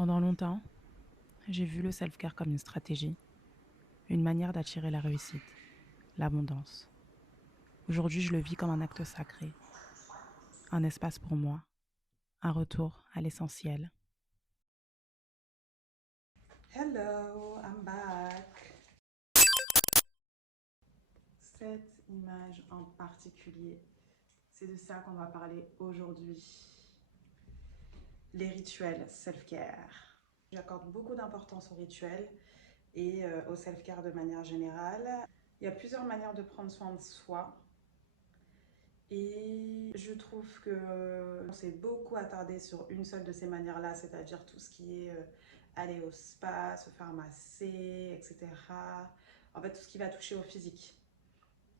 Pendant longtemps, j'ai vu le self-care comme une stratégie, une manière d'attirer la réussite, l'abondance. Aujourd'hui, je le vis comme un acte sacré, un espace pour moi, un retour à l'essentiel. Hello, I'm back. Cette image en particulier, c'est de ça qu'on va parler aujourd'hui. Les rituels self-care. J'accorde beaucoup d'importance aux rituels et au self-care de manière générale. Il y a plusieurs manières de prendre soin de soi. Et je trouve que on s'est beaucoup attardé sur une seule de ces manières-là, c'est-à-dire tout ce qui est aller au spa, se faire masser, etc. En fait, tout ce qui va toucher au physique.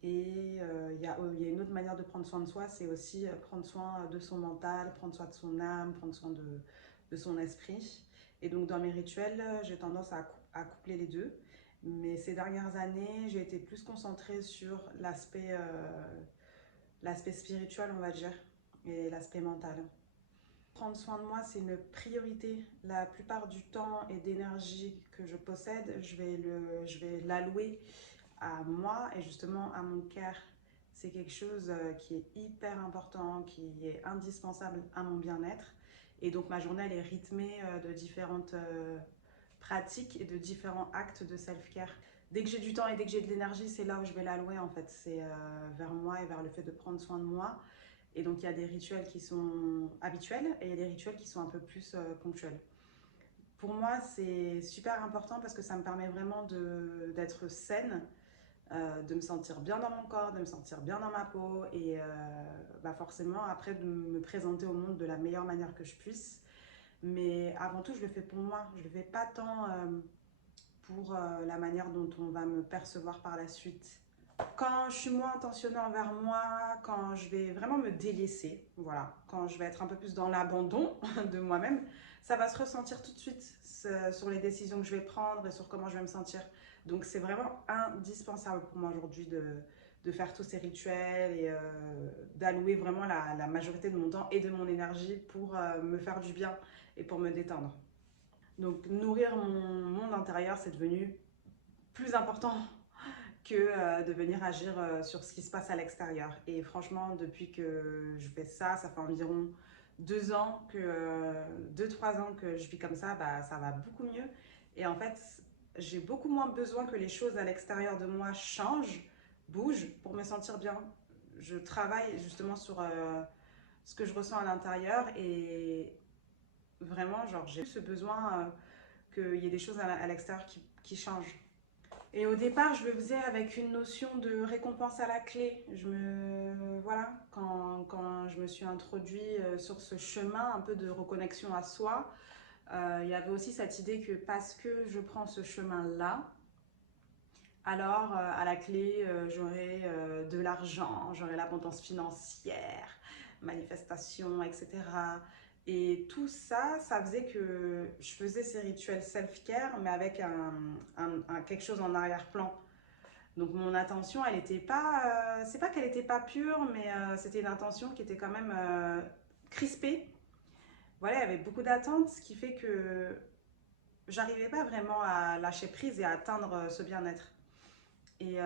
Et il y a une autre manière de prendre soin de soi, c'est aussi prendre soin de son mental, prendre soin de son âme, prendre soin de son esprit. Et donc dans mes rituels, j'ai tendance à coupler les deux. Mais ces dernières années, j'ai été plus concentrée sur l'aspect spirituel, on va dire, et l'aspect mental. Prendre soin de moi, c'est une priorité. La plupart du temps et d'énergie que je possède, je vais l'allouer à moi et justement à mon cœur. C'est quelque chose qui est hyper important, qui est indispensable à mon bien-être. Et donc ma journée, elle est rythmée de différentes pratiques et de différents actes de self-care. Dès que j'ai du temps et dès que j'ai de l'énergie, c'est là où je vais l'allouer en fait. C'est vers moi et vers le fait de prendre soin de moi. Et donc il y a des rituels qui sont habituels et il y a des rituels qui sont un peu plus ponctuels. Pour moi, c'est super important parce que ça me permet vraiment d'être saine, de me sentir bien dans mon corps, de me sentir bien dans ma peau et forcément après de me présenter au monde de la meilleure manière que je puisse. Mais avant tout, je le fais pour moi. Je le fais pas tant pour la manière dont on va me percevoir par la suite. Quand je suis moins intentionnée envers moi, quand je vais vraiment me délaisser, voilà, quand je vais être un peu plus dans l'abandon de moi-même, ça va se ressentir tout de suite sur les décisions que je vais prendre et sur comment je vais me sentir. Donc c'est vraiment indispensable pour moi aujourd'hui de faire tous ces rituels et d'allouer vraiment la majorité de mon temps et de mon énergie pour me faire du bien et pour me détendre. Donc nourrir mon monde intérieur, c'est devenu plus important que de venir agir sur ce qui se passe à l'extérieur. Et franchement, depuis que je fais ça, ça fait environ 2 ans, 2-3 ans que je vis comme ça, bah, ça va beaucoup mieux. Et en fait, j'ai beaucoup moins besoin que les choses à l'extérieur de moi changent, bougent pour me sentir bien. Je travaille justement sur ce que je ressens à l'intérieur et vraiment, genre, j'ai ce besoin qu'il y ait des choses à l'extérieur qui changent. Et au départ, je le faisais avec une notion de récompense à la clé. Voilà, quand je me suis introduite sur ce chemin un peu de reconnexion à soi, il y avait aussi cette idée que parce que je prends ce chemin-là, alors à la clé, j'aurai de l'argent, j'aurai l'abondance financière, manifestation, etc. Et tout ça, ça faisait que je faisais ces rituels self-care, mais avec quelque chose en arrière-plan. Donc mon intention, elle était pas, c'est pas qu'elle était pas pure, mais c'était une intention qui était quand même crispée. Voilà, il y avait beaucoup d'attentes, ce qui fait que j'arrivais pas vraiment à lâcher prise et à atteindre ce bien-être. Et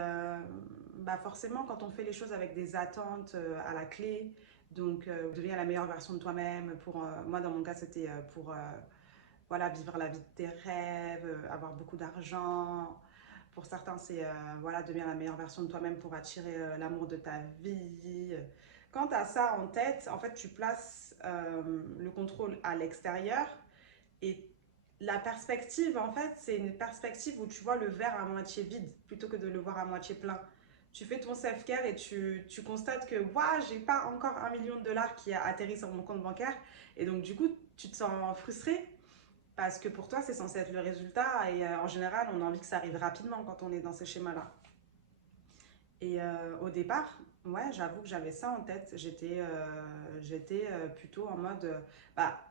forcément, quand on fait les choses avec des attentes à la clé, donc devenir la meilleure version de toi-même. Pour moi, dans mon cas, c'était pour voilà, vivre la vie de tes rêves, avoir beaucoup d'argent. Pour certains, c'est voilà, devenir la meilleure version de toi-même pour attirer l'amour de ta vie. Quand tu as ça en tête, en fait, tu places le contrôle à l'extérieur et la perspective, en fait, c'est une perspective où tu vois le verre à moitié vide plutôt que de le voir à moitié plein. Tu fais ton self-care et tu constates que waouh, j'ai pas encore 1 million de dollars qui a atterri sur mon compte bancaire. Et donc, du coup, tu te sens frustré parce que pour toi, c'est censé être le résultat. Et en général, on a envie que ça arrive rapidement quand on est dans ces schémas-là. Et au départ, ouais, j'avoue que j'avais ça en tête. J'étais plutôt en mode,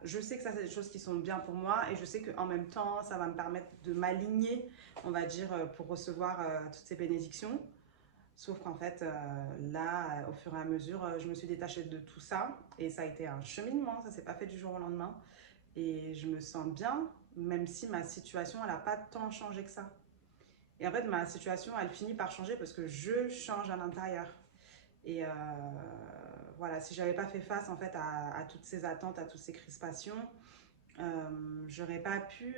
je sais que ça, c'est des choses qui sont bien pour moi et je sais qu'en même temps, ça va me permettre de m'aligner, on va dire, pour recevoir toutes ces bénédictions. Sauf qu'en fait, là, au fur et à mesure, je me suis détachée de tout ça et ça a été un cheminement, ça s'est pas fait du jour au lendemain. Et je me sens bien, même si ma situation, elle n'a pas tant changé que ça. Et en fait, ma situation, elle finit par changer parce que je change à l'intérieur. Et voilà, si j'avais pas fait face en fait à toutes ces attentes, à toutes ces crispations, j'aurais pas pu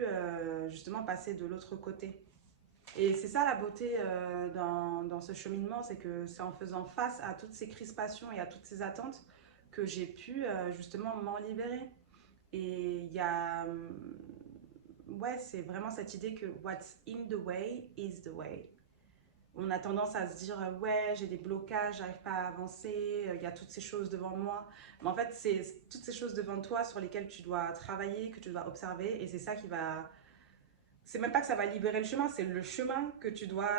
justement passer de l'autre côté. Et c'est ça la beauté dans ce cheminement, c'est que c'est en faisant face à toutes ces crispations et à toutes ces attentes que j'ai pu justement m'en libérer. Et il y a, ouais, c'est vraiment cette idée que what's in the way is the way. On a tendance à se dire ouais, j'ai des blocages, j'arrive pas à avancer, il y a toutes ces choses devant moi. Mais en fait, c'est toutes ces choses devant toi sur lesquelles tu dois travailler, que tu dois observer, et c'est ça qui va. C'est même pas que ça va libérer le chemin, c'est le chemin que tu dois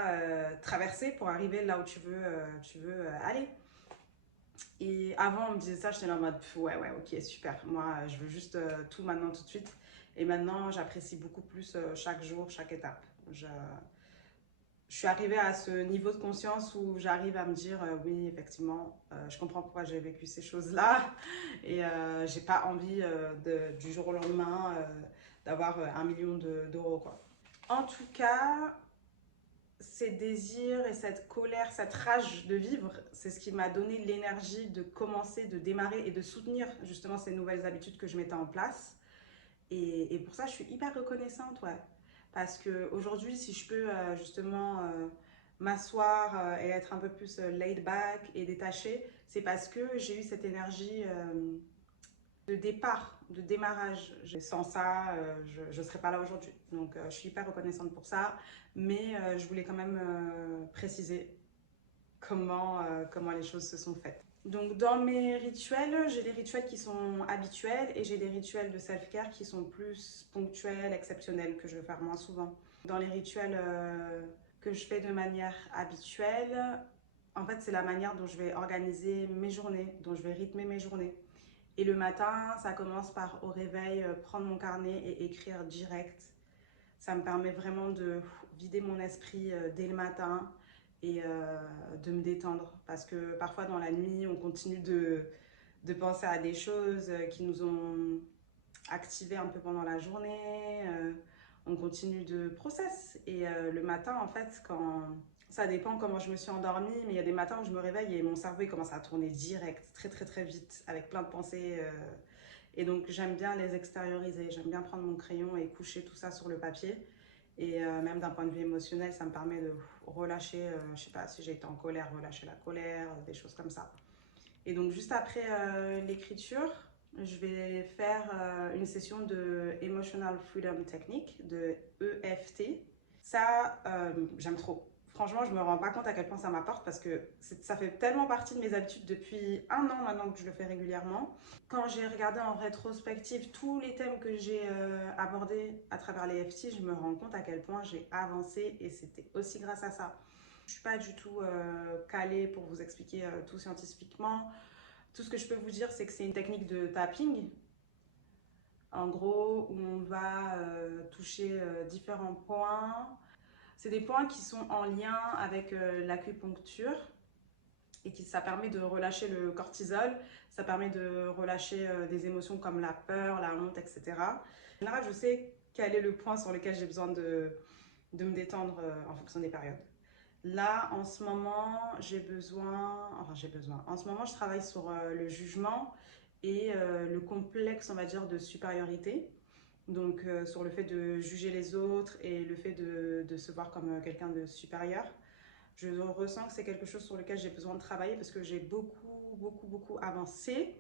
traverser pour arriver là où tu veux aller. Et avant, on me disait ça, j'étais là en mode ouais, ouais, ok, super. Moi, je veux juste tout maintenant, tout de suite. Et maintenant, j'apprécie beaucoup plus chaque jour, chaque étape. Je suis arrivée à ce niveau de conscience où j'arrive à me dire oui, effectivement, je comprends pourquoi j'ai vécu ces choses-là et j'ai pas envie du jour au lendemain d'avoir 1 million d'euros, quoi. En tout cas, ces désirs et cette colère, cette rage de vivre, c'est ce qui m'a donné l'énergie de commencer, de démarrer et de soutenir justement ces nouvelles habitudes que je mettais en place. Et pour ça, je suis hyper reconnaissante, ouais. Parce qu'aujourd'hui, si je peux justement m'asseoir et être un peu plus laid back et détachée, c'est parce que j'ai eu cette énergie de départ, de démarrage. Sans ça, je ne serais pas là aujourd'hui. Donc, je suis hyper reconnaissante pour ça. Mais je voulais quand même préciser comment les choses se sont faites. Donc dans mes rituels, j'ai des rituels qui sont habituels et j'ai des rituels de self-care qui sont plus ponctuels, exceptionnels, que je vais faire moins souvent. Dans les rituels que je fais de manière habituelle, en fait c'est la manière dont je vais organiser mes journées, dont je vais rythmer mes journées. Et le matin, ça commence par au réveil, prendre mon carnet et écrire direct. Ça me permet vraiment de vider mon esprit dès le matin et de me détendre. Parce que parfois dans la nuit, on continue de penser à des choses qui nous ont activés un peu pendant la journée. On continue de process. Et le matin, en fait, ça dépend comment je me suis endormie, mais il y a des matins où je me réveille et mon cerveau il commence à tourner direct, très très très vite, avec plein de pensées. Et donc j'aime bien les extérioriser, j'aime bien prendre mon crayon et coucher tout ça sur le papier. Et même d'un point de vue émotionnel, ça me permet de relâcher, je sais pas, si j'ai été en colère, relâcher la colère, des choses comme ça. Et donc juste après l'écriture, je vais faire une session de Emotional Freedom Technique, de EFT. Ça, j'aime trop. Franchement, je me rends pas compte à quel point ça m'apporte parce que ça fait tellement partie de mes habitudes depuis 1 an maintenant que je le fais régulièrement. Quand j'ai regardé en rétrospective tous les thèmes que j'ai abordés à travers les FT, je me rends compte à quel point j'ai avancé et c'était aussi grâce à ça. Je suis pas du tout calée pour vous expliquer tout scientifiquement. Tout ce que je peux vous dire, c'est que c'est une technique de tapping. En gros, où on va toucher différents points. C'est des points qui sont en lien avec l'acupuncture et ça permet de relâcher le cortisol, ça permet de relâcher des émotions comme la peur, la honte, etc. En général, je sais quel est le point sur lequel j'ai besoin de me détendre en fonction des périodes. Là, en ce moment, en ce moment, je travaille sur le jugement et le complexe, on va dire, de supériorité. Donc, sur le fait de juger les autres et le fait de se voir comme quelqu'un de supérieur. Je ressens que c'est quelque chose sur lequel j'ai besoin de travailler parce que j'ai beaucoup avancé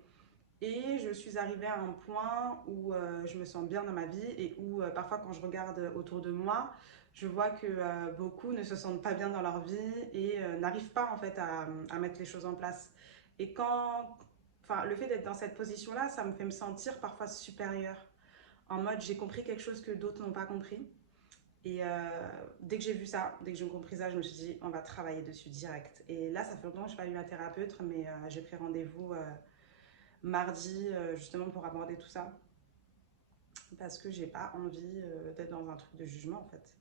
et je suis arrivée à un point où je me sens bien dans ma vie et où parfois quand je regarde autour de moi, je vois que beaucoup ne se sentent pas bien dans leur vie et n'arrivent pas en fait à mettre les choses en place. Et le fait d'être dans cette position-là, ça me fait me sentir parfois supérieure. En mode, j'ai compris quelque chose que d'autres n'ont pas compris. Et dès que j'ai vu ça, dès que j'ai compris ça, je me suis dit, on va travailler dessus direct. Et là, ça fait longtemps que je n'ai pas eu ma thérapeute, mais j'ai pris rendez-vous mardi justement pour aborder tout ça. Parce que j'ai pas envie d'être dans un truc de jugement en fait.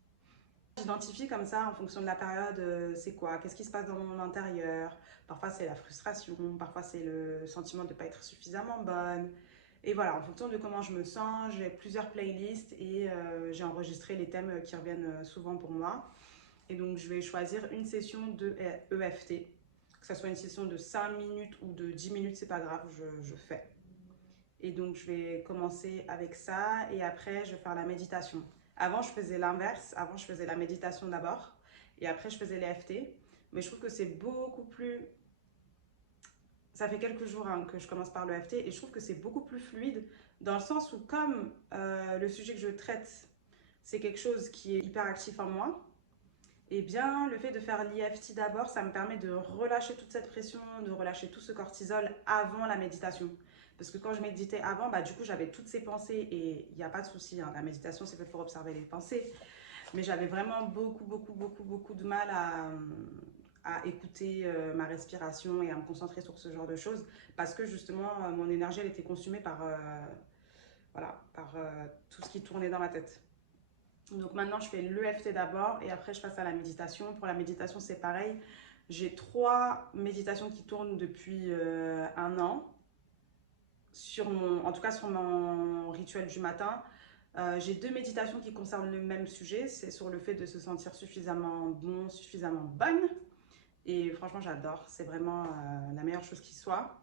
J'identifie comme ça en fonction de la période, c'est quoi, qu'est-ce qui se passe dans mon intérieur. Parfois c'est la frustration, parfois c'est le sentiment de ne pas être suffisamment bonne. Et voilà, en fonction de comment je me sens, j'ai plusieurs playlists et j'ai enregistré les thèmes qui reviennent souvent pour moi. Et donc, je vais choisir une session de EFT. Que ce soit une session de 5 minutes ou de 10 minutes, c'est pas grave, je fais. Et donc, je vais commencer avec ça et après, je vais faire la méditation. Avant, je faisais l'inverse. Avant, je faisais la méditation d'abord et après, je faisais l'EFT. Mais je trouve que c'est beaucoup plus... Ça fait quelques jours hein, que je commence par l'EFT et je trouve que c'est beaucoup plus fluide dans le sens où comme le sujet que je traite, c'est quelque chose qui est hyper actif en moi, et bien le fait de faire l'EFT d'abord, ça me permet de relâcher toute cette pression, de relâcher tout ce cortisol avant la méditation. Parce que quand je méditais avant, bah, du coup j'avais toutes ces pensées et il n'y a pas de souci, hein, la méditation c'est fait pour observer les pensées, mais j'avais vraiment beaucoup de mal à écouter ma respiration et à me concentrer sur ce genre de choses parce que justement mon énergie elle était consumée par, voilà, par tout ce qui tournait dans ma tête. Donc maintenant je fais l'EFT d'abord et après je passe à la méditation. Pour la méditation c'est pareil, j'ai 3 méditations qui tournent depuis un an, en tout cas sur mon rituel du matin. J'ai 2 méditations qui concernent le même sujet, c'est sur le fait de se sentir suffisamment bon, suffisamment bonne. Et franchement, j'adore. C'est vraiment la meilleure chose qui soit.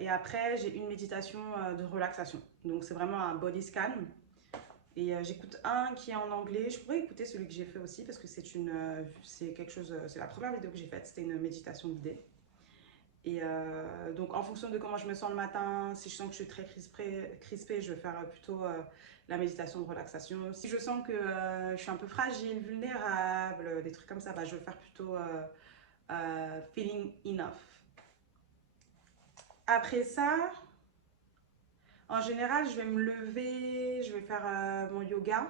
Et après, j'ai une méditation de relaxation. Donc, c'est vraiment un body scan. Et j'écoute un qui est en anglais. Je pourrais écouter celui que j'ai fait aussi parce que c'est quelque chose. C'est la première vidéo que j'ai faite. C'était une méditation guidée. Et donc, en fonction de comment je me sens le matin, si je sens que je suis très crispée, je vais faire plutôt la méditation de relaxation. Si je sens que je suis un peu fragile, vulnérable, des trucs comme ça, bah, je vais faire plutôt feeling enough. Après ça, en général, je vais me lever, je vais faire mon yoga.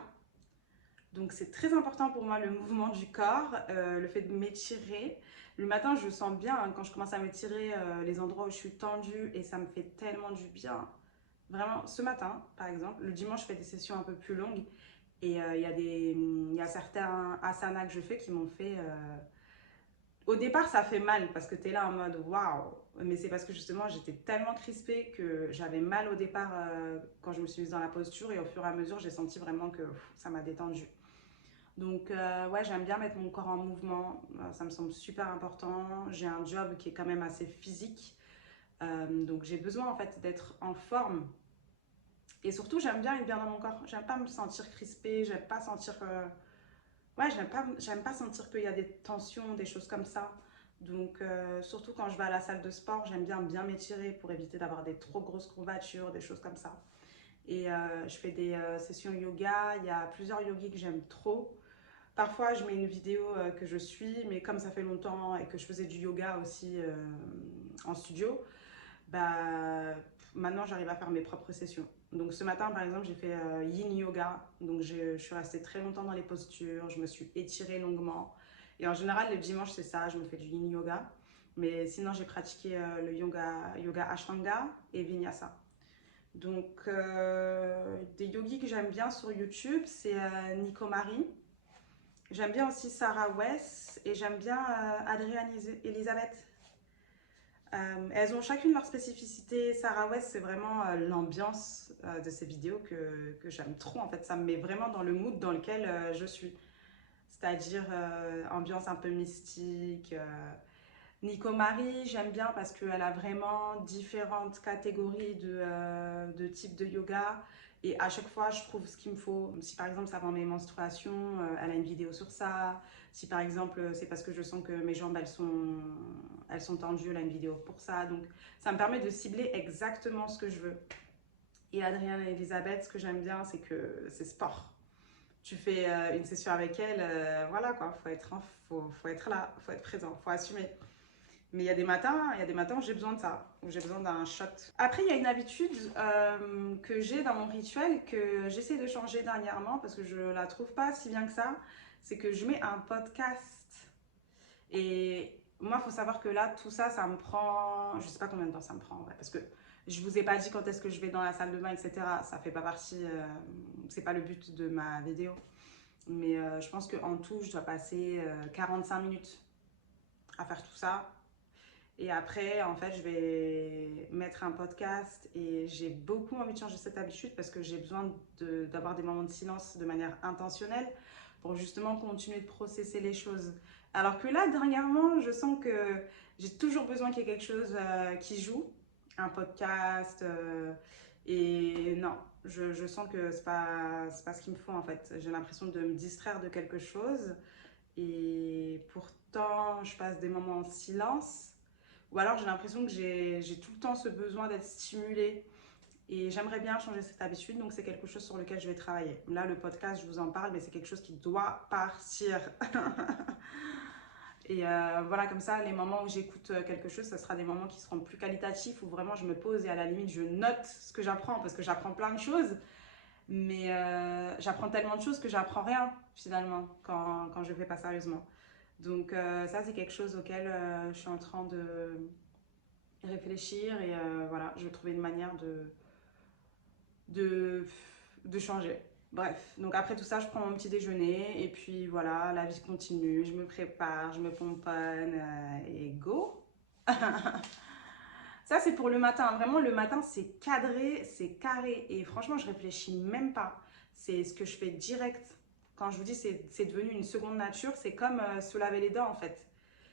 Donc c'est très important pour moi le mouvement du corps, le fait de m'étirer. Le matin, je sens bien hein, quand je commence à m'étirer les endroits où je suis tendue et ça me fait tellement du bien. Vraiment, ce matin, par exemple, le dimanche, je fais des sessions un peu plus longues et il y a certains asanas que je fais qui m'ont fait... Au départ, ça fait mal parce que tu es là en mode waouh, mais c'est parce que justement j'étais tellement crispée que j'avais mal au départ quand je me suis mise dans la posture et au fur et à mesure j'ai senti vraiment que ça m'a détendue. Donc ouais, j'aime bien mettre mon corps en mouvement, ça me semble super important. J'ai un job qui est quand même assez physique, donc j'ai besoin en fait d'être en forme. Et surtout, j'aime bien être bien dans mon corps. J'aime pas me sentir crispée, j'aime pas sentir... Ouais, j'aime pas sentir qu'il y a des tensions, des choses comme ça. Donc, surtout quand je vais à la salle de sport, j'aime bien m'étirer pour éviter d'avoir des trop grosses courbatures, des choses comme ça. Et je fais des sessions yoga. Il y a plusieurs yogis que j'aime trop. Parfois, je mets une vidéo que je suis, mais comme ça fait longtemps et que je faisais du yoga aussi en studio, bah, maintenant j'arrive à faire mes propres sessions. Donc ce matin par exemple j'ai fait yin yoga, donc je suis restée très longtemps dans les postures, je me suis étirée longuement et en général le dimanche c'est ça, je me fais du yin yoga, mais sinon j'ai pratiqué le yoga Ashtanga et Vinyasa. Donc des yogis que j'aime bien sur YouTube c'est Nico Marie, j'aime bien aussi Sarah West et j'aime bien Adrienne Elisabeth. Elles ont chacune leur spécificité. Sarah West, c'est vraiment l'ambiance de ces vidéos que j'aime trop. En fait, ça me met vraiment dans le mood dans lequel je suis. C'est-à-dire ambiance un peu mystique. Nico Marie, j'aime bien parce qu'elle a vraiment différentes catégories de types de yoga. Et à chaque fois, je trouve ce qu'il me faut. Si par exemple, ça va mes menstruations, elle a une vidéo sur ça. Si par exemple, c'est parce que je sens que mes jambes, elles sont tendues, elle a une vidéo pour ça. Donc, ça me permet de cibler exactement ce que je veux. Et Adrienne et Elisabeth, ce que j'aime bien, c'est que c'est sport. Tu fais une session avec elle, voilà quoi, faut être là, faut être présent, faut assumer. Mais il y a des matins où j'ai besoin de ça, où j'ai besoin d'un shot. Après, il y a une habitude que j'ai dans mon rituel que j'essaie de changer dernièrement parce que je la trouve pas si bien que ça. C'est que je mets un podcast. Et moi, il faut savoir que là, tout ça, ça me prend... Je sais pas combien de temps ça me prend, ouais, parce que je vous ai pas dit quand est-ce que je vais dans la salle de bain, etc. Ça fait pas partie... c'est pas le but de ma vidéo. Mais je pense qu'en tout, je dois passer 45 minutes à faire tout ça. Et après, en fait, je vais mettre un podcast et j'ai beaucoup envie de changer cette habitude parce que j'ai besoin d'avoir des moments de silence de manière intentionnelle pour justement continuer de processer les choses. Alors que là, dernièrement, je sens que j'ai toujours besoin qu'il y ait quelque chose qui joue, un podcast. Et non, je sens que c'est pas ce qu'il me faut en fait. J'ai l'impression de me distraire de quelque chose et pourtant, je passe des moments en silence. Ou alors j'ai l'impression que j'ai tout le temps ce besoin d'être stimulée et j'aimerais bien changer cette habitude, donc c'est quelque chose sur lequel je vais travailler. Là, le podcast, je vous en parle, mais c'est quelque chose qui doit partir. Et voilà, comme ça, les moments où j'écoute quelque chose, ce sera des moments qui seront plus qualitatifs, où vraiment je me pose et à la limite, je note ce que j'apprends, parce que j'apprends plein de choses, mais j'apprends tellement de choses que j'apprends rien, finalement, quand je ne fais pas sérieusement. Donc ça, c'est quelque chose auquel je suis en train de réfléchir et voilà, je vais trouver une manière de, de changer. Bref, donc après tout ça, je prends mon petit déjeuner et puis voilà, la vie continue, je me prépare, je me pomponne et go. Ça, c'est pour le matin. Vraiment, le matin, c'est cadré, c'est carré et franchement, je réfléchis même pas. C'est ce que je fais direct. Quand je vous dis c'est devenu une seconde nature, c'est comme se laver les dents en fait.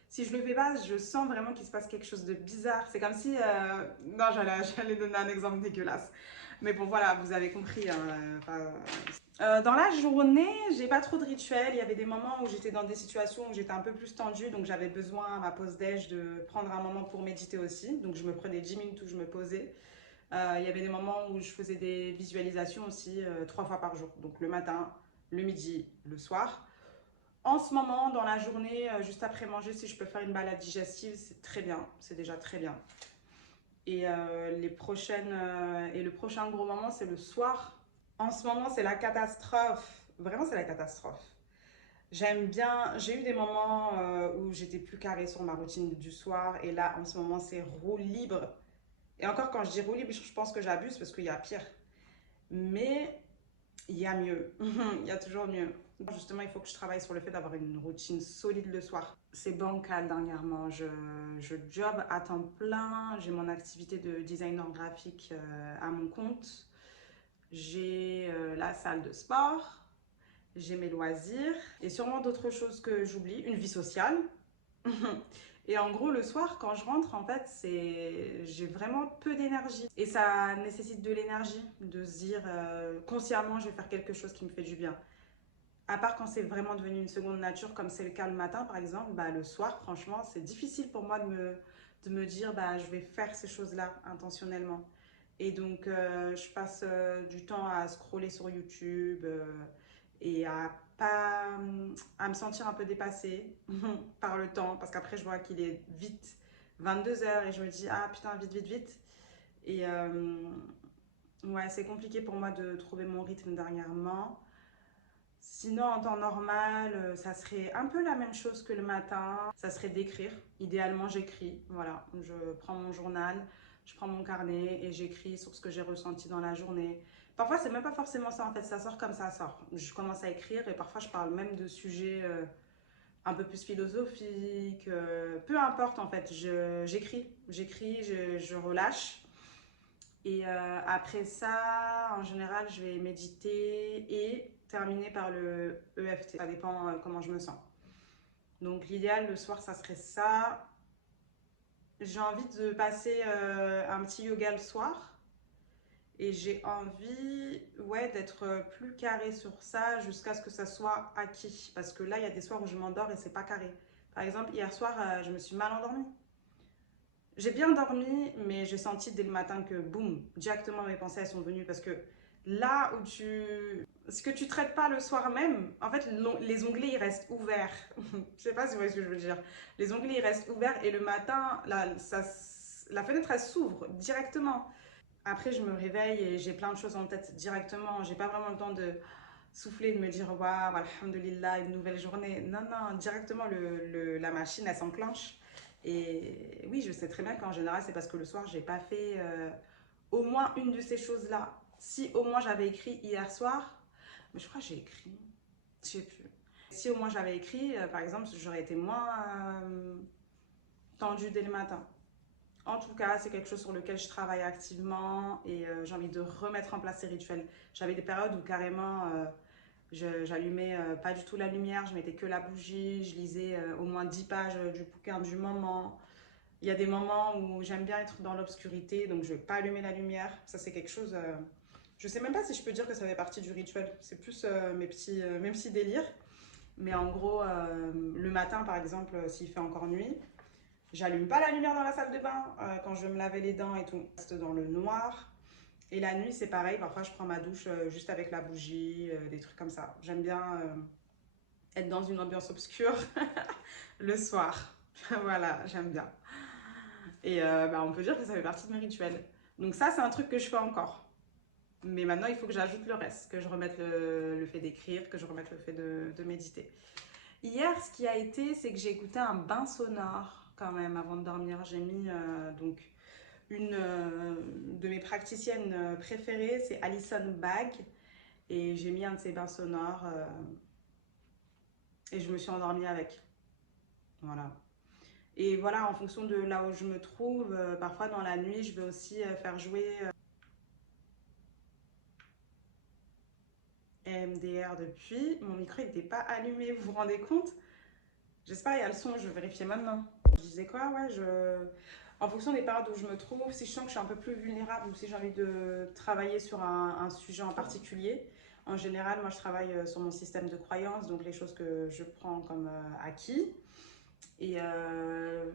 Si je le fais pas, je sens vraiment qu'il se passe quelque chose de bizarre. C'est comme si... Non, j'allais donner un exemple dégueulasse. Mais bon, voilà, vous avez compris. Dans la journée, j'ai pas trop de rituels. Il y avait des moments où j'étais dans des situations où j'étais un peu plus tendue. Donc j'avais besoin, à ma pause déj, de prendre un moment pour méditer aussi. Donc je me prenais 10 minutes où je me posais. Il y avait des moments où je faisais des visualisations aussi 3 fois par jour. Donc le matin, le midi, le soir. En ce moment, dans la journée, juste après manger, si je peux faire une balade digestive, c'est très bien. C'est déjà très bien. Et, et le prochain gros moment, c'est le soir. En ce moment, c'est la catastrophe. Vraiment, c'est la catastrophe. J'aime bien. J'ai eu des moments où j'étais plus carrée sur ma routine du soir. Et là, en ce moment, c'est roue libre. Et encore, quand je dis roue libre, je pense que j'abuse parce qu'il y a pire. Mais il y a mieux. Il y a toujours mieux. Justement, il faut que je travaille sur le fait d'avoir une routine solide le soir. C'est bancal dernièrement. Je job à temps plein. J'ai mon activité de designer graphique à mon compte. J'ai la salle de sport. J'ai mes loisirs. Et sûrement d'autres choses que j'oublie. Une vie sociale. Et en gros, le soir, quand je rentre, en fait, j'ai vraiment peu d'énergie. Et ça nécessite de l'énergie, de se dire consciemment, je vais faire quelque chose qui me fait du bien. À part quand c'est vraiment devenu une seconde nature, comme c'est le cas le matin, par exemple, bah, le soir, franchement, c'est difficile pour moi de me dire, bah, je vais faire ces choses-là intentionnellement. Et donc, je passe du temps à scroller sur YouTube et à me sentir un peu dépassée par le temps. Parce qu'après, je vois qu'il est vite 22 heures et je me dis, ah putain, vite, vite, vite. Et ouais, c'est compliqué pour moi de trouver mon rythme dernièrement. Sinon, en temps normal, ça serait un peu la même chose que le matin. Ça serait d'écrire. Idéalement, j'écris. Voilà, je prends mon journal, je prends mon carnet et j'écris sur ce que j'ai ressenti dans la journée. Parfois, c'est même pas forcément ça en fait, ça sort comme ça sort. Je commence à écrire et parfois, je parle même de sujets un peu plus philosophiques. Peu importe en fait, j'écris, je relâche. Et après ça, en général, je vais méditer et terminer par le EFT. Ça dépend comment je me sens. Donc l'idéal le soir, ça serait ça. J'ai envie de passer un petit yoga le soir. Et j'ai envie ouais, d'être plus carré sur ça jusqu'à ce que ça soit acquis. Parce que là, il y a des soirs où je m'endors et c'est pas carré. Par exemple, hier soir, je me suis mal endormie. J'ai bien dormi, mais j'ai senti dès le matin que, boum, directement mes pensées elles sont venues parce que là où ce que tu traites pas le soir même, en fait, les onglets ils restent ouverts. Je sais pas si vous voyez ce que je veux dire. Les onglets ils restent ouverts et le matin, la fenêtre elle s'ouvre directement. Après, je me réveille et j'ai plein de choses en tête directement. J'ai pas vraiment le temps de souffler, de me dire waouh, alhamdulillah, une nouvelle journée. Non, non, directement la machine elle s'enclenche. Et oui, je sais très bien qu'en général, c'est parce que le soir, j'ai pas fait au moins une de ces choses-là. Si au moins j'avais écrit hier soir, mais je crois que j'ai écrit, je sais plus. Si au moins j'avais écrit, par exemple, j'aurais été moins tendu dès le matin. En tout cas, c'est quelque chose sur lequel je travaille activement et j'ai envie de remettre en place ces rituels. J'avais des périodes où carrément j'allumais pas du tout la lumière, je mettais que la bougie, je lisais au moins 10 pages du bouquin du moment. Il y a des moments où j'aime bien être dans l'obscurité, donc je vais pas allumer la lumière. Ça, c'est quelque chose. Je sais même pas si je peux dire que ça fait partie du rituel. C'est plus mes petits délires. Mais en gros, le matin, par exemple, s'il fait encore nuit, j'allume pas la lumière dans la salle de bain quand je vais me laver les dents et tout. Je reste dans le noir. Et la nuit, c'est pareil. Parfois, je prends ma douche juste avec la bougie, des trucs comme ça. J'aime bien être dans une ambiance obscure le soir. Voilà, j'aime bien. Et on peut dire que ça fait partie de mes rituels. Donc ça, c'est un truc que je fais encore. Mais maintenant, il faut que j'ajoute le reste, que je remette le fait d'écrire, que je remette le fait de méditer. Hier, ce qui a été, c'est que j'ai écouté un bain sonore quand même avant de dormir. J'ai mis donc une de mes praticiennes préférées, c'est Alison Bag. Et j'ai mis un de ses bains sonores et je me suis endormie avec. Voilà. Et voilà, en fonction de là où je me trouve, parfois dans la nuit, je vais aussi faire jouer EMDR depuis. Mon micro n'était pas allumé, vous vous rendez compte? J'espère qu'il y a le son, je vais vérifier maintenant. Je disais quoi? Ouais, en fonction des périodes où je me trouve, si je sens que je suis un peu plus vulnérable ou si j'ai envie de travailler sur un sujet en particulier, en général, moi je travaille sur mon système de croyances, donc les choses que je prends comme acquis. Et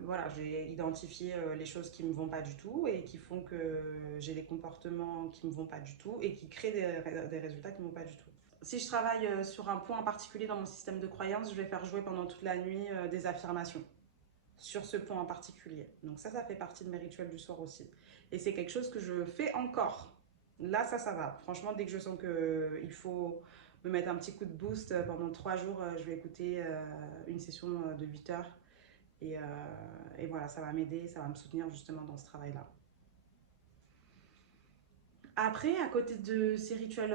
voilà, j'ai identifié les choses qui ne me vont pas du tout et qui font que j'ai des comportements qui ne me vont pas du tout et qui créent des résultats qui ne me vont pas du tout. Si je travaille sur un point en particulier dans mon système de croyance, je vais faire jouer pendant toute la nuit des affirmations sur ce point en particulier. Donc ça fait partie de mes rituels du soir aussi. Et c'est quelque chose que je fais encore. Là, ça va. Franchement, dès que je sens qu'il faut me mettre un petit coup de boost pendant 3 jours, je vais écouter une session de 8 heures. Et voilà, ça va m'aider, ça va me soutenir justement dans ce travail-là. Après, à côté de ces rituels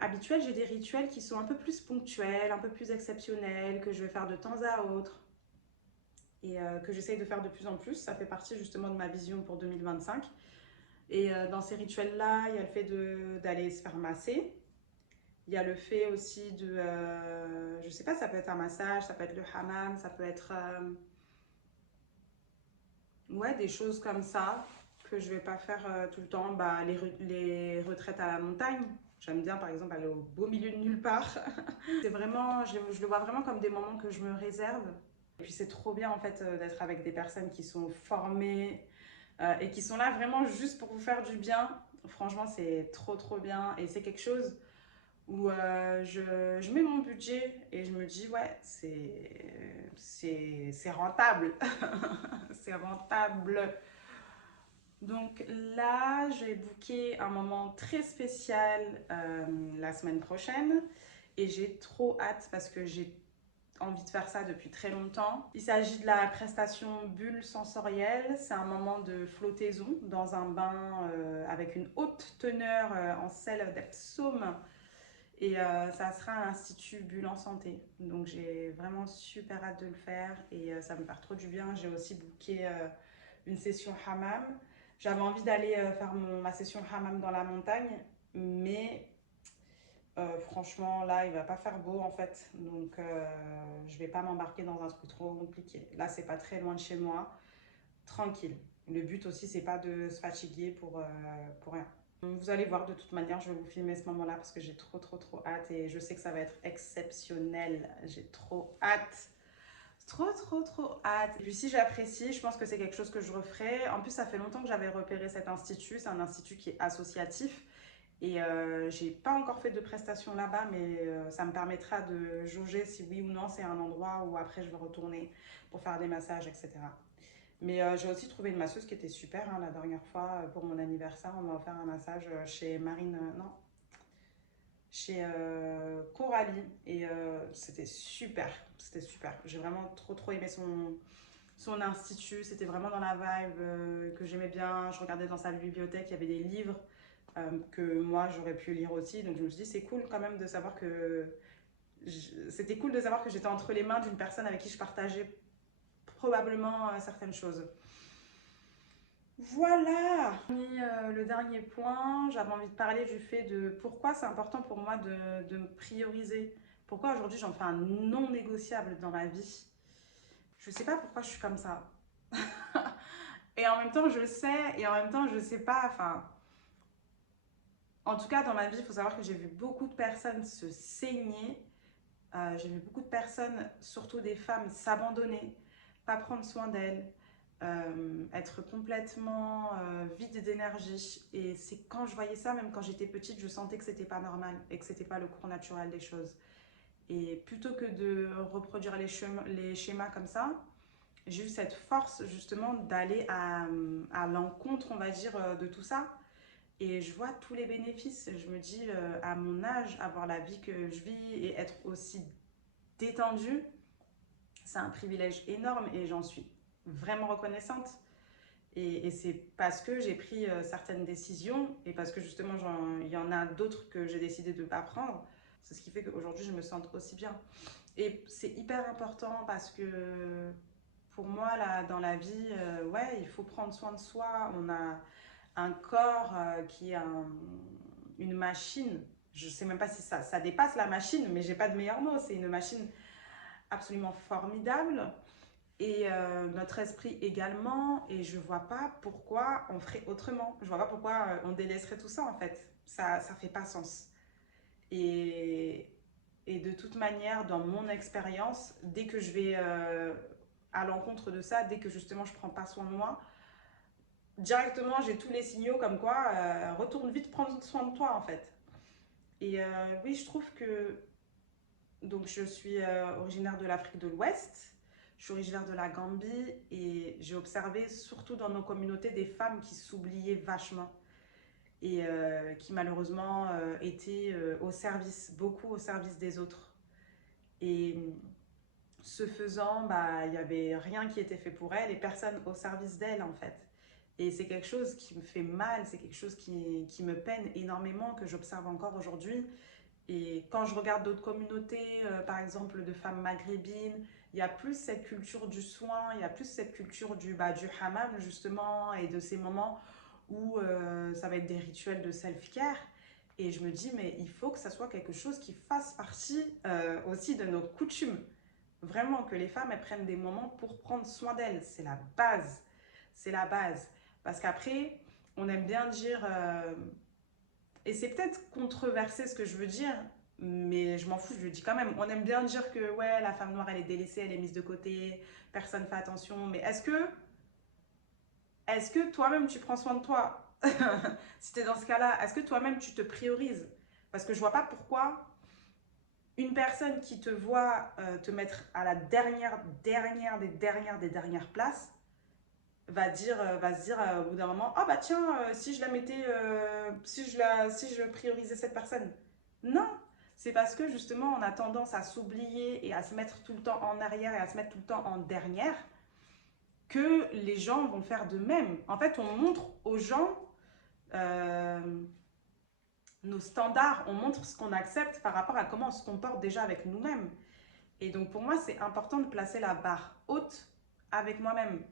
habituels, j'ai des rituels qui sont un peu plus ponctuels, un peu plus exceptionnels, que je vais faire de temps à autre et que j'essaye de faire de plus en plus. Ça fait partie justement de ma vision pour 2025. Et dans ces rituels-là, il y a le fait d'aller se faire masser. Il y a le fait aussi je sais pas, ça peut être un massage, ça peut être le hammam, ça peut être ouais, des choses comme ça que je vais pas faire tout le temps. Les retraites à la montagne. J'aime bien par exemple aller au beau milieu de nulle part. C'est vraiment, je le vois vraiment comme des moments que je me réserve. Et puis c'est trop bien en fait d'être avec des personnes qui sont formées et qui sont là vraiment juste pour vous faire du bien. Franchement, c'est trop bien et c'est quelque chose où je mets mon budget et je me dis ouais, c'est rentable. C'est rentable. Donc là, j'ai booké un moment très spécial la semaine prochaine et j'ai trop hâte parce que j'ai envie de faire ça depuis très longtemps. Il s'agit de la prestation bulle sensorielle. C'est un moment de flottaison dans un bain avec une haute teneur en sel d'Epsom. Et ça sera à l'Institut Bulle en Santé. Donc j'ai vraiment super hâte de le faire et ça me fait trop du bien. J'ai aussi booké une session hammam. J'avais envie d'aller faire ma session hammam dans la montagne, mais franchement, là, il va pas faire beau en fait. Donc je vais pas m'embarquer dans un truc trop compliqué. Là, c'est pas très loin de chez moi. Tranquille. Le but aussi, c'est pas de se fatiguer pour rien. Vous allez voir, de toute manière, je vais vous filmer ce moment-là parce que j'ai trop hâte et je sais que ça va être exceptionnel. J'ai trop hâte. Trop hâte. Et puis si j'apprécie, je pense que c'est quelque chose que je referai. En plus, ça fait longtemps que j'avais repéré cet institut. C'est un institut qui est associatif. Et j'ai pas encore fait de prestations là-bas, mais ça me permettra de jauger si oui ou non c'est un endroit où après je vais retourner pour faire des massages, etc. Mais j'ai aussi trouvé une masseuse qui était super. Hein, la dernière fois, pour mon anniversaire, on m'a offert un massage chez Marine, non, chez Coralie. Et c'était super. C'était super. J'ai vraiment trop aimé son institut. C'était vraiment dans la vibe que j'aimais bien. Je regardais dans sa bibliothèque, il y avait des livres que moi j'aurais pu lire aussi. Donc je me suis dit, c'est cool quand même de savoir que. C'était cool de savoir que j'étais entre les mains d'une personne avec qui je partageais probablement certaines choses. Voilà. Et, le dernier point, j'avais envie de parler du fait de pourquoi c'est important pour moi de me prioriser. Pourquoi aujourd'hui j'en fais un non négociable dans ma vie. Je sais pas pourquoi je suis comme ça. Et en même temps je sais, et en même temps je sais pas, enfin... En tout cas dans ma vie, il faut savoir que j'ai vu beaucoup de personnes se saigner. J'ai vu beaucoup de personnes, surtout des femmes, s'abandonner, pas prendre soin d'elles, être complètement vide d'énergie. Et c'est quand je voyais ça, même quand j'étais petite, je sentais que c'était pas normal et que c'était pas le cours naturel des choses. Et plutôt que de reproduire les schémas comme ça, j'ai eu cette force justement d'aller à l'encontre, on va dire, de tout ça. Et je vois tous les bénéfices. Je me dis, à mon âge, avoir la vie que je vis et être aussi détendue, c'est un privilège énorme et j'en suis vraiment reconnaissante. Et c'est parce que j'ai pris certaines décisions et parce que justement il y en a d'autres que j'ai décidé de ne pas prendre. C'est ce qui fait qu'aujourd'hui je me sens aussi bien. Et c'est hyper important parce que pour moi, là, dans la vie, ouais, il faut prendre soin de soi. On a un corps qui est une machine. Je ne sais même pas si ça dépasse la machine, mais j'ai pas de meilleur mot. C'est une machine absolument formidable. Et notre esprit également. Et je vois pas pourquoi on ferait autrement. Je vois pas pourquoi on délaisserait tout ça, en fait. Ça fait pas sens. Et, et de toute manière, dans mon expérience, dès que je vais à l'encontre de ça, dès que justement je prends pas soin de moi, directement j'ai tous les signaux comme quoi retourne vite prendre soin de toi en fait. Et oui, je trouve que donc je suis originaire de l'Afrique de l'Ouest, je suis originaire de la Gambie et j'ai observé surtout dans nos communautés des femmes qui s'oubliaient vachement et qui malheureusement étaient au service, beaucoup au service des autres. Et ce faisant, bah, il n'y avait rien qui était fait pour elles et personne au service d'elles en fait. Et c'est quelque chose qui me fait mal, c'est quelque chose qui me peine énormément, que j'observe encore aujourd'hui. Et quand je regarde d'autres communautés, par exemple de femmes maghrébines, il y a plus cette culture du soin, il y a plus cette culture du hammam justement et de ces moments où ça va être des rituels de self-care. Et je me dis, mais il faut que ça soit quelque chose qui fasse partie aussi de nos coutumes. Vraiment, que les femmes elles prennent des moments pour prendre soin d'elles. C'est la base. C'est la base. Parce qu'après, on aime bien dire, et c'est peut-être controversé ce que je veux dire, mais je m'en fous, je le dis quand même. On aime bien dire que ouais, la femme noire, elle est délaissée, elle est mise de côté, personne ne fait attention. Mais est-ce que toi-même, tu prends soin de toi? Si tu es dans ce cas-là, est-ce que toi-même, tu te priorises? Parce que je vois pas pourquoi une personne qui te voit te mettre à la dernière des dernières places va se dire au bout d'un moment, ah bah tiens, si je la mettais, si je priorisais cette personne. Non, c'est parce que justement on a tendance à s'oublier et à se mettre tout le temps en arrière et à se mettre tout le temps en dernière que les gens vont faire de même. En fait, on montre aux gens euh, nos standards, on montre ce qu'on accepte par rapport à comment on se comporte déjà avec nous-mêmes. Et donc pour moi, c'est important de placer la barre haute avec moi-même.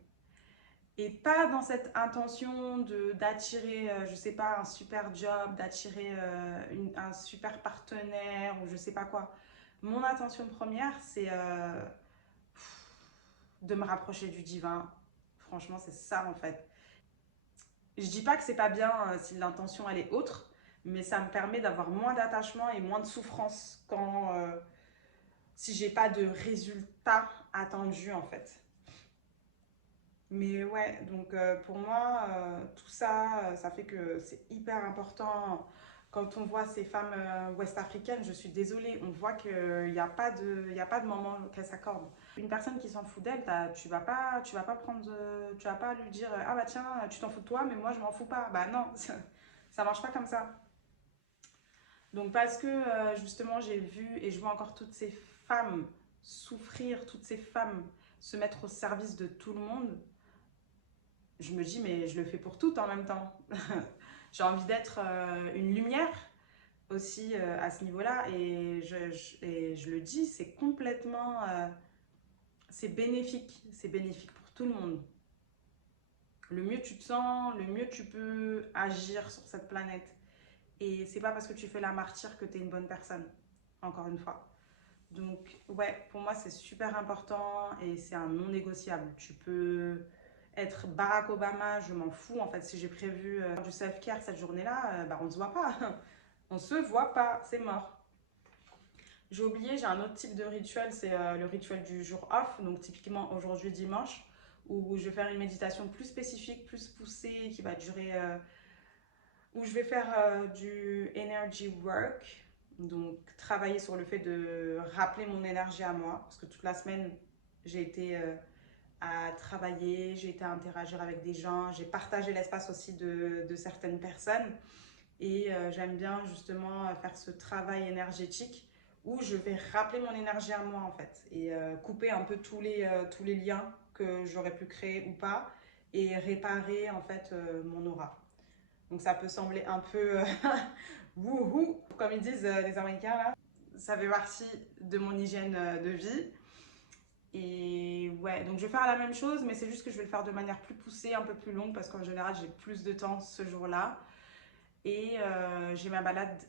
Et pas dans cette intention d'attirer, je sais pas, un super job, d'attirer un super partenaire ou je sais pas quoi. Mon intention première, c'est de me rapprocher du divin. Franchement, c'est ça en fait. Je dis pas que c'est pas bien si l'intention elle est autre, mais ça me permet d'avoir moins d'attachement et moins de souffrance quand si j'ai pas de résultat attendu en fait. Mais ouais, donc pour moi, tout ça, ça fait que c'est hyper important. Quand on voit ces femmes ouest-africaines, je suis désolée, on voit qu'il n'y a pas il y a pas de moment qu'elles s'accordent. Une personne qui s'en fout d'elle, tu vas pas prendre, tu vas pas lui dire ah bah tiens, tu t'en fous de toi, mais moi je m'en fous pas. Bah non, ça marche pas comme ça. Donc parce que justement j'ai vu et je vois encore toutes ces femmes souffrir, toutes ces femmes se mettre au service de tout le monde, je me dis, mais je le fais pour toutes en même temps. J'ai envie d'être une lumière aussi à ce niveau-là. Et je le dis, c'est bénéfique pour tout le monde. Le mieux tu te sens, le mieux tu peux agir sur cette planète. Et c'est pas parce que tu fais la martyre que tu es une bonne personne, encore une fois. Donc, ouais, pour moi, c'est super important et c'est un non négociable. Tu peux être Barack Obama, je m'en fous. En fait, si j'ai prévu du self-care cette journée-là, bah, on ne se voit pas. On se voit pas, c'est mort. J'ai oublié, j'ai un autre type de rituel, c'est le rituel du jour off. Donc, typiquement aujourd'hui, dimanche, où je vais faire une méditation plus spécifique, plus poussée, qui va durer où je vais faire du energy work, donc travailler sur le fait de rappeler mon énergie à moi, parce que toute la semaine, j'ai été à travailler, j'ai été à interagir avec des gens, j'ai partagé l'espace aussi de certaines personnes, et j'aime bien justement faire ce travail énergétique où je vais rappeler mon énergie à moi en fait, et couper un peu tous les liens que j'aurais pu créer ou pas, et réparer en fait mon aura. Donc ça peut sembler un peu wouhou, comme ils disent les Américains là. Ça fait partie de mon hygiène de vie. Et ouais, donc je vais faire la même chose, mais c'est juste que je vais le faire de manière plus poussée, un peu plus longue, parce qu'en général j'ai plus de temps ce jour-là. Et j'ai ma balade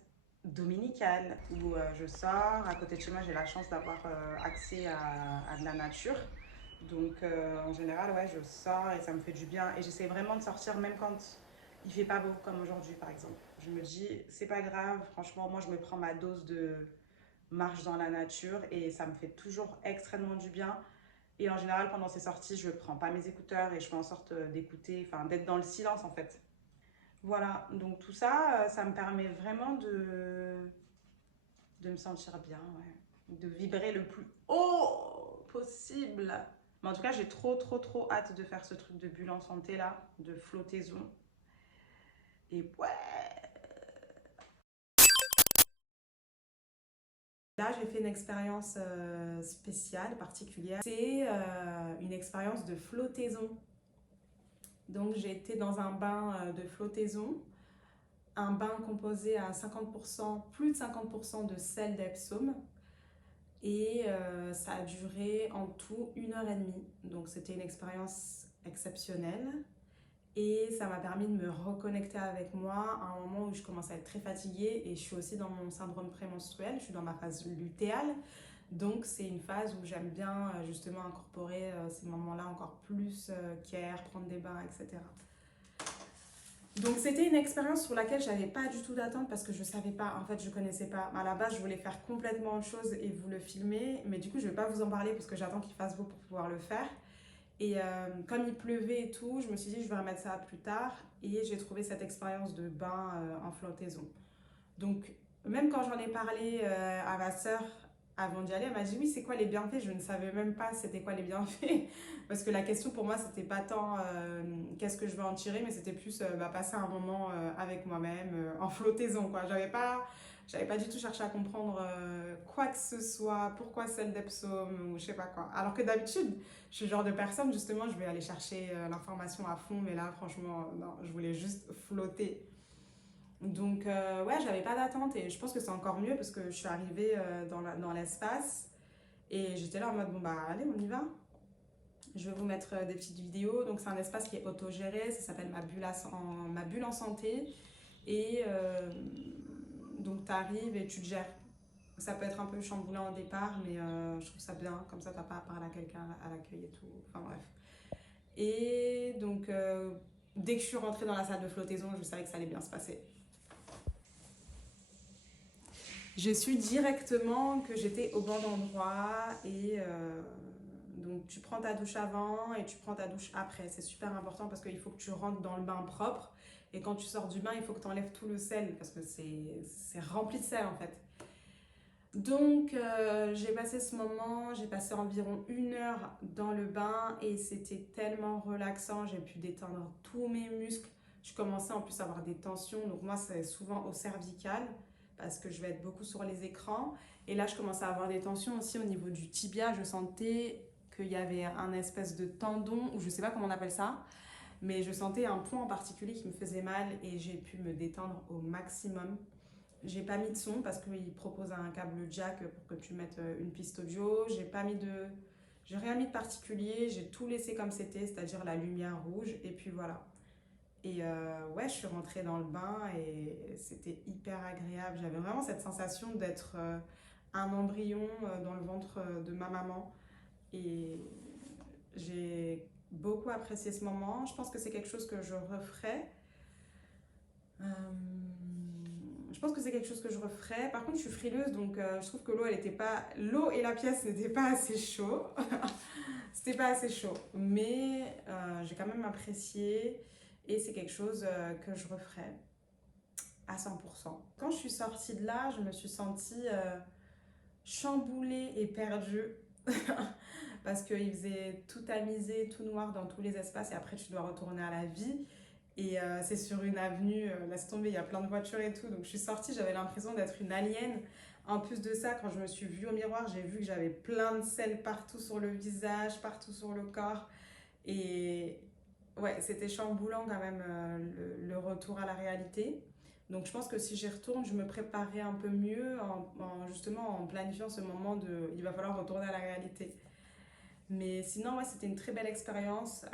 dominicale où je sors. À côté de chez moi, j'ai la chance d'avoir accès à de la nature. Donc en général, ouais, je sors et ça me fait du bien. Et j'essaie vraiment de sortir même quand il fait pas beau, comme aujourd'hui par exemple. Je me dis, c'est pas grave, franchement, moi je me prends ma dose de marche dans la nature et ça me fait toujours extrêmement du bien. Et en général, pendant ces sorties, je prends pas mes écouteurs et je fais en sorte d'écouter, enfin d'être dans le silence en fait. Voilà, donc tout ça, ça me permet vraiment de me sentir bien, ouais. De vibrer le plus haut possible. Mais en tout cas, j'ai trop hâte de faire ce truc de bulle en santé là, de flottaison. Et ouais. Là, j'ai fait une expérience spéciale, particulière. C'est une expérience de flottaison. Donc, j'ai été dans un bain de flottaison. Un bain composé à 50%, plus de 50% de sel d'Epsom. Et ça a duré en tout 1 heure et demie. Donc c'était une expérience exceptionnelle. Et ça m'a permis de me reconnecter avec moi à un moment où je commence à être très fatiguée. Et je suis aussi dans mon syndrome prémenstruel, je suis dans ma phase lutéale. Donc c'est une phase où j'aime bien justement incorporer ces moments-là encore plus care, prendre des bains, etc. Donc c'était une expérience sur laquelle j'avais pas du tout d'attente parce que je savais pas, en fait je connaissais pas. À la base je voulais faire complètement autre chose et vous le filmer, mais du coup je vais pas vous en parler parce que j'attends qu'il fasse beau pour pouvoir le faire. Et comme il pleuvait et tout, je me suis dit je vais remettre ça plus tard et j'ai trouvé cette expérience de bain en flottaison. Donc même quand j'en ai parlé à ma sœur avant d'y aller, elle m'a dit oui c'est quoi les bienfaits, je ne savais même pas c'était quoi les bienfaits. Parce que la question pour moi, c'était pas tant qu'est-ce que je vais en tirer, mais c'était plus passer un moment avec moi-même en flottaison, quoi. J'avais pas du tout cherché à comprendre quoi que ce soit, pourquoi celle d'Epsom ou je sais pas quoi. Alors que d'habitude, je suis le genre de personne, justement, je vais aller chercher l'information à fond, mais là, franchement, non, je voulais juste flotter. Donc, ouais, j'avais pas d'attente et je pense que c'est encore mieux parce que je suis arrivée dans l'espace et j'étais là en mode, bon, bah, allez, on y va. Je vais vous mettre des petites vidéos. Donc, c'est un espace qui est autogéré. Ça s'appelle ma bulle en santé. Et donc, tu arrives et tu te gères. Ça peut être un peu chamboulant au départ, mais je trouve ça bien. Comme ça, tu n'as pas à parler à quelqu'un à l'accueil et tout. Enfin, bref. Et donc, dès que je suis rentrée dans la salle de flottaison, je savais que ça allait bien se passer. J'ai su directement que j'étais au bon endroit et donc tu prends ta douche avant et tu prends ta douche après. C'est super important parce qu'il faut que tu rentres dans le bain propre et quand tu sors du bain, il faut que tu enlèves tout le sel parce que c'est rempli de sel en fait. Donc j'ai passé ce moment, j'ai passé environ 1 heure dans le bain et c'était tellement relaxant, j'ai pu détendre tous mes muscles. Je commençais en plus à avoir des tensions, donc moi c'est souvent au cervical parce que je vais être beaucoup sur les écrans. Et là je commençais à avoir des tensions aussi au niveau du tibia, je sentais qu'il y avait un espèce de tendon, ou je sais pas comment on appelle ça, mais je sentais un point en particulier qui me faisait mal et j'ai pu me détendre au maximum. J'ai pas mis de son parce qu'il propose un câble jack pour que tu mettes une piste audio. J'ai rien mis de particulier, j'ai tout laissé comme c'était, c'est-à-dire la lumière rouge, et puis voilà. Et ouais, je suis rentrée dans le bain et c'était hyper agréable. J'avais vraiment cette sensation d'être un embryon dans le ventre de ma maman. Et j'ai beaucoup apprécié ce moment. Je pense que c'est quelque chose que je referais. Euh, je pense que c'est quelque chose que je referais. Par contre, je suis frileuse, donc je trouve que l'eau, elle était pas... L'eau et la pièce n'étaient pas assez chauds. C'était pas assez chaud. Mais j'ai quand même apprécié. Et c'est quelque chose que je referais à 100%. Quand je suis sortie de là, je me suis sentie chamboulée et perdue. Parce qu'il faisait tout tamisé, tout noir dans tous les espaces. Et après, tu dois retourner à la vie. Et c'est sur une avenue, laisse tomber, il y a plein de voitures et tout. Donc je suis sortie, j'avais l'impression d'être une alien. En plus de ça, quand je me suis vue au miroir, j'ai vu que j'avais plein de sel partout sur le visage, partout sur le corps. Et ouais, c'était chamboulant quand même le retour à la réalité. Donc je pense que si j'y retourne, je me préparerai un peu mieux justement en planifiant ce moment de il va falloir retourner à la réalité. Mais sinon, ouais, c'était une très belle expérience.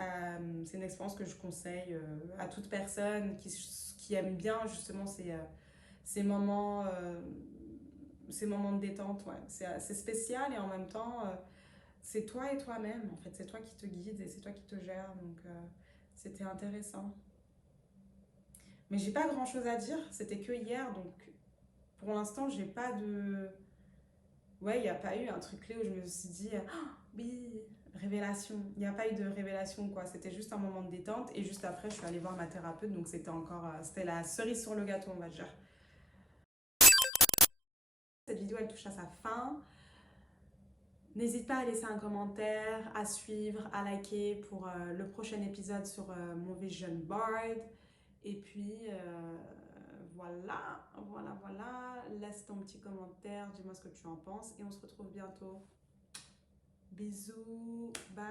C'est une expérience que je conseille à toute personne qui aime bien justement ces ces moments de détente. Ouais. C'est assez spécial et en même temps, c'est toi et toi-même. En fait, c'est toi qui te guide et c'est toi qui te gère. Donc, c'était intéressant. Mais j'ai pas grand-chose à dire. C'était que hier, donc pour l'instant, j'ai pas de... Ouais, il n'y a pas eu un truc clé où je me suis dit, ah, oui, révélation. Il n'y a pas eu de révélation, quoi. C'était juste un moment de détente. Et juste après, je suis allée voir ma thérapeute. Donc, c'était encore, c'était la cerise sur le gâteau, on va dire. Cette vidéo, elle touche à sa fin. N'hésite pas à laisser un commentaire, à suivre, à liker pour le prochain épisode sur mon vision board. Et puis, voilà. Laisse ton petit commentaire, dis-moi ce que tu en penses. Et on se retrouve bientôt. Bisous, bye.